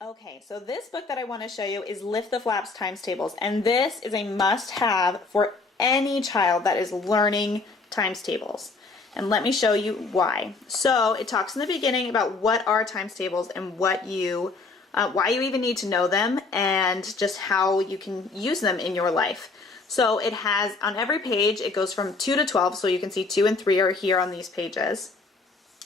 Okay, so this book that I want to show you is Lift the Flaps Times Tables, and this is a must-have for any child that is learning times tables. And let me show you why. So it talks in the beginning about what are times tables and why you even need to know them and just how you can use them in your life. So it has, on every page, it goes from 2 to 12, so you can see 2 and 3 are here on these pages.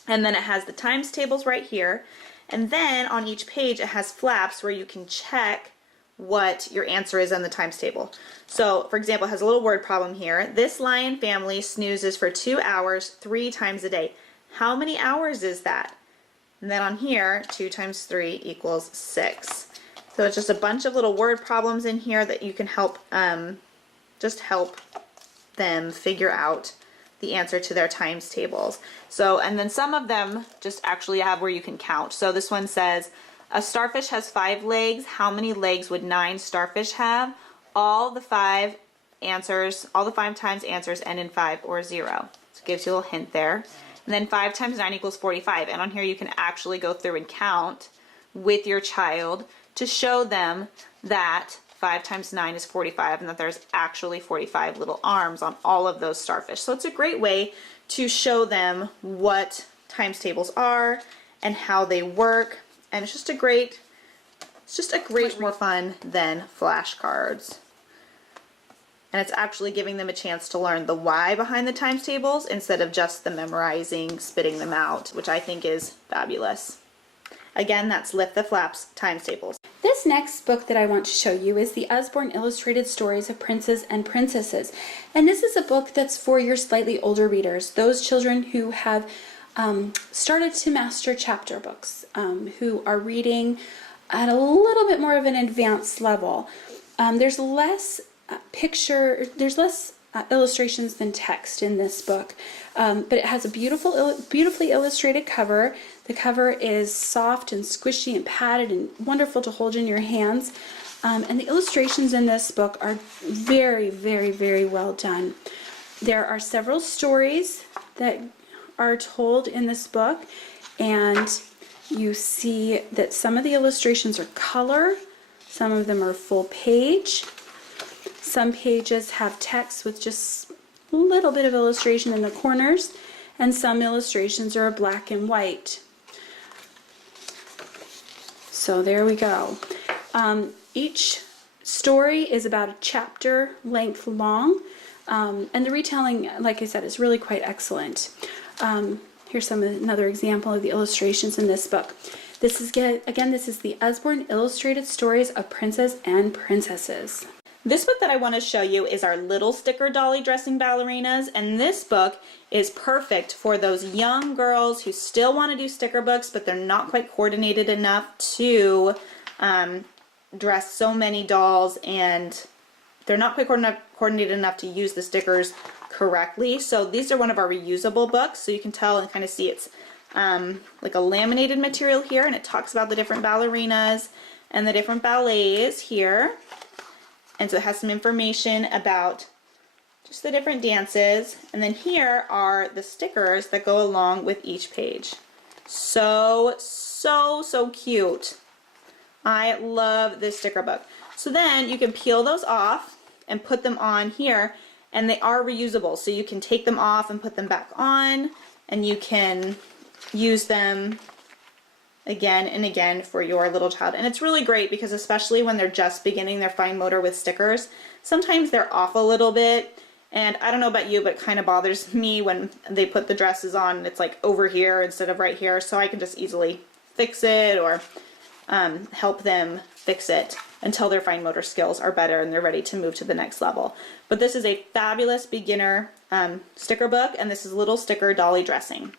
And then it has the times tables right here. And then on each page it has flaps where you can check what your answer is on the times table. So for example, it has a little word problem here. This lion family snoozes for 2 hours 3 times a day. How many hours is that? And then on here, 2 times 3 equals 6. So it's just a bunch of little word problems in here that you can help just help them figure out the answer to their times tables. So, and then some of them just actually have where you can count. So this one says, a starfish has 5 legs. How many legs would 9 starfish have? All the 5 times answers end in 5 or 0. So it gives you a little hint there. And then 5 times 9 equals 45. And on here you can actually go through and count with your child to show them that 5 times 9 is 45 and that there's actually 45 little arms on all of those starfish. So it's a great way to show them what times tables are and how they work. And it's just a great more fun than flashcards. And it's actually giving them a chance to learn the why behind the times tables instead of just the memorizing, spitting them out, which I think is fabulous. Again, that's Lift the Flaps Times Tables. This next book that I want to show you is the Usborne Illustrated Stories of Princes and Princesses. And this is a book that's for your slightly older readers, those children who have started to master chapter books, who are reading at a little bit more of an advanced level. There's less illustrations than text in this book, but it has a beautifully illustrated cover. The cover is soft and squishy and padded and wonderful to hold in your hands. And the illustrations in this book are very, very, very well done. There are several stories that are told in this book, and you see that some of the illustrations are color, some of them are full page. Some pages have text with just a little bit of illustration in the corners, and some illustrations are black and white. So there we go. Each story is about a chapter length long, and the retelling, like I said, is really quite excellent. Here's another example of the illustrations in this book. This is the Usborne Illustrated Stories of Princes and Princesses. This book that I want to show you is our Little Sticker Dolly Dressing Ballerinas, and this book is perfect for those young girls who still want to do sticker books, but they're not quite coordinated enough to dress so many dolls, and they're not quite coordinated enough to use the stickers correctly. So these are one of our reusable books, so you can tell and kind of see it's like a laminated material here, and it talks about the different ballerinas and the different ballets here. And so it has some information about just the different dances. And then here are the stickers that go along with each page. So cute. I love this sticker book. So then you can peel those off and put them on here, and they are reusable. So you can take them off and put them back on, and you can use them again and again for your little child. And it's really great because especially when they're just beginning their fine motor with stickers, sometimes they're off a little bit, and I don't know about you, but it kind of bothers me when they put the dresses on and it's like over here instead of right here, so I can just easily fix it or help them fix it until their fine motor skills are better and they're ready to move to the next level. But this is a fabulous beginner sticker book, and this is Little Sticker Dolly Dressing.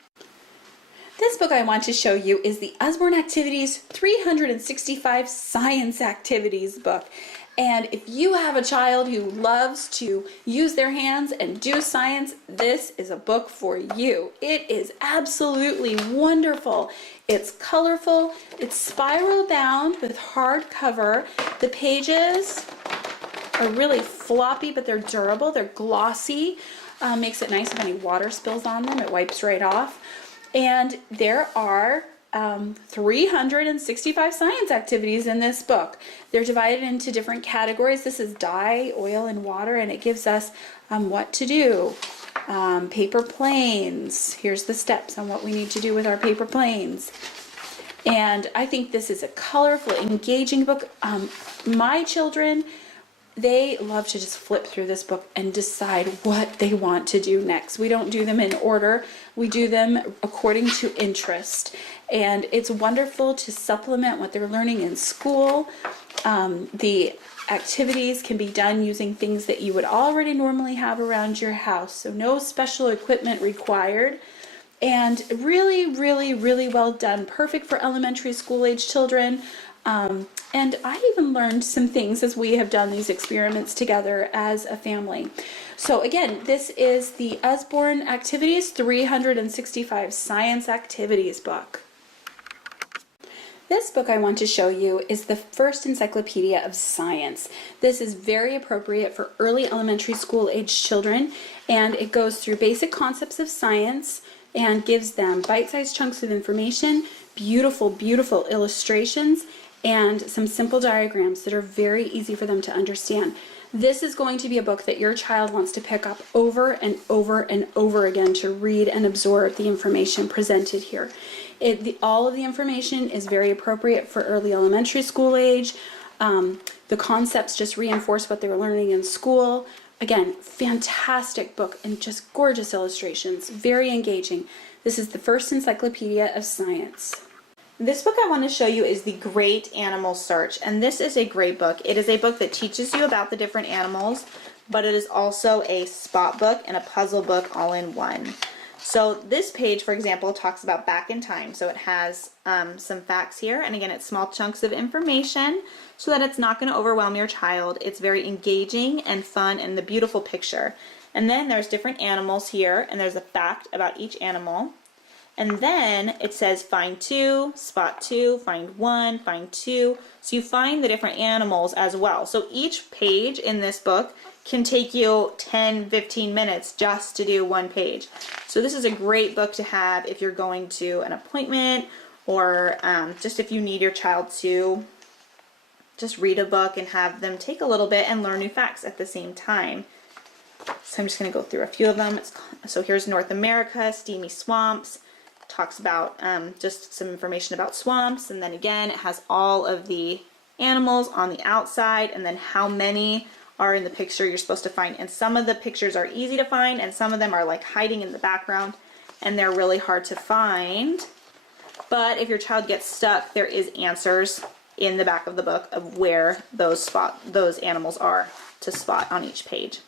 This book I want to show you is the Usborne Activities 365 Science Activities book. And if you have a child who loves to use their hands and do science, this is a book for you. It is absolutely wonderful. It's colorful, it's spiral bound with hard cover. The pages are really floppy, but they're durable, they're glossy. Makes it nice if any water spills on them, it wipes right off. And there are 365 science activities in this book. They're divided into different categories. This is dye, oil, and water, and it gives us what to do. Paper planes. Here's the steps on what we need to do with our paper planes. And I think this is a colorful, engaging book. My children, they love to just flip through this book and decide what they want to do next. We don't do them in order. We do them according to interest. And it's wonderful to supplement what they're learning in school. The activities can be done using things that you would already normally have around your house. So no special equipment required. And really, really, really well done. Perfect for elementary school age children. And I even learned some things as we have done these experiments together as a family. So again, this is the Usborne Activities 365 Science Activities book. This book I want to show you is the first encyclopedia of science. This is very appropriate for early elementary school age children, and it goes through basic concepts of science and gives them bite-sized chunks of information, beautiful, beautiful illustrations, and some simple diagrams that are very easy for them to understand. This is going to be a book that your child wants to pick up over and over and over again to read and absorb the information presented here. All of the information is very appropriate for early elementary school age. The concepts just reinforce what they were learning in school. Again, fantastic book and just gorgeous illustrations, very engaging. This is the first encyclopedia of science. This book I want to show you is The Great Animal Search, and this is a great book. It is a book that teaches you about the different animals, but it is also a spot book and a puzzle book all in one. So this page, for example, talks about back in time. So it has some facts here, and again, it's small chunks of information so that it's not going to overwhelm your child. It's very engaging and fun and the beautiful picture. And then there's different animals here, and there's a fact about each animal. And then it says find two, spot two, find one, find two. So you find the different animals as well. So each page in this book can take you 10, 15 minutes just to do one page. So this is a great book to have if you're going to an appointment, or just if you need your child to just read a book and have them take a little bit and learn new facts at the same time. So I'm just going to go through a few of them. So here's North America, steamy swamps. Talks about just some information about swamps, and then again it has all of the animals on the outside, and then how many are in the picture you're supposed to find. And some of the pictures are easy to find, and some of them are like hiding in the background, and they're really hard to find. But if your child gets stuck, there is answers in the back of the book of where those animals are to spot on each page.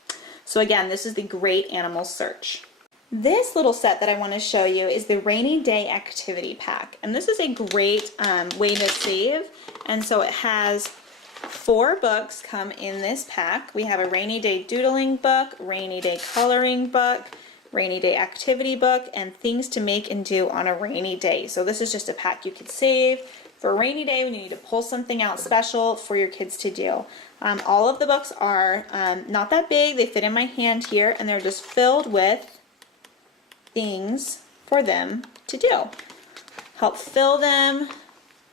So again, this is The Great Animal Search. This little set that I want to show you is the Rainy Day Activity Pack, and this is a great way to save. And so it has 4 books come in this pack. We have a Rainy Day Doodling book, Rainy Day Coloring book, Rainy Day Activity book, and Things to Make and Do on a Rainy Day. So this is just a pack you could save for a rainy day when you need to pull something out special for your kids to do. All of the books are not that big. They fit in my hand here, and they're just filled with things for them to do. Help fill them,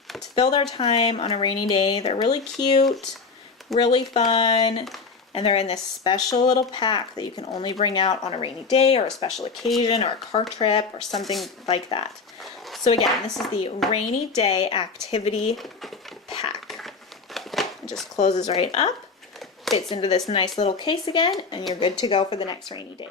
to fill their time on a rainy day. They're really cute, really fun, and they're in this special little pack that you can only bring out on a rainy day or a special occasion or a car trip or something like that. So again, this is the Rainy Day Activity Pack. It just closes right up, fits into this nice little case again, and you're good to go for the next rainy day.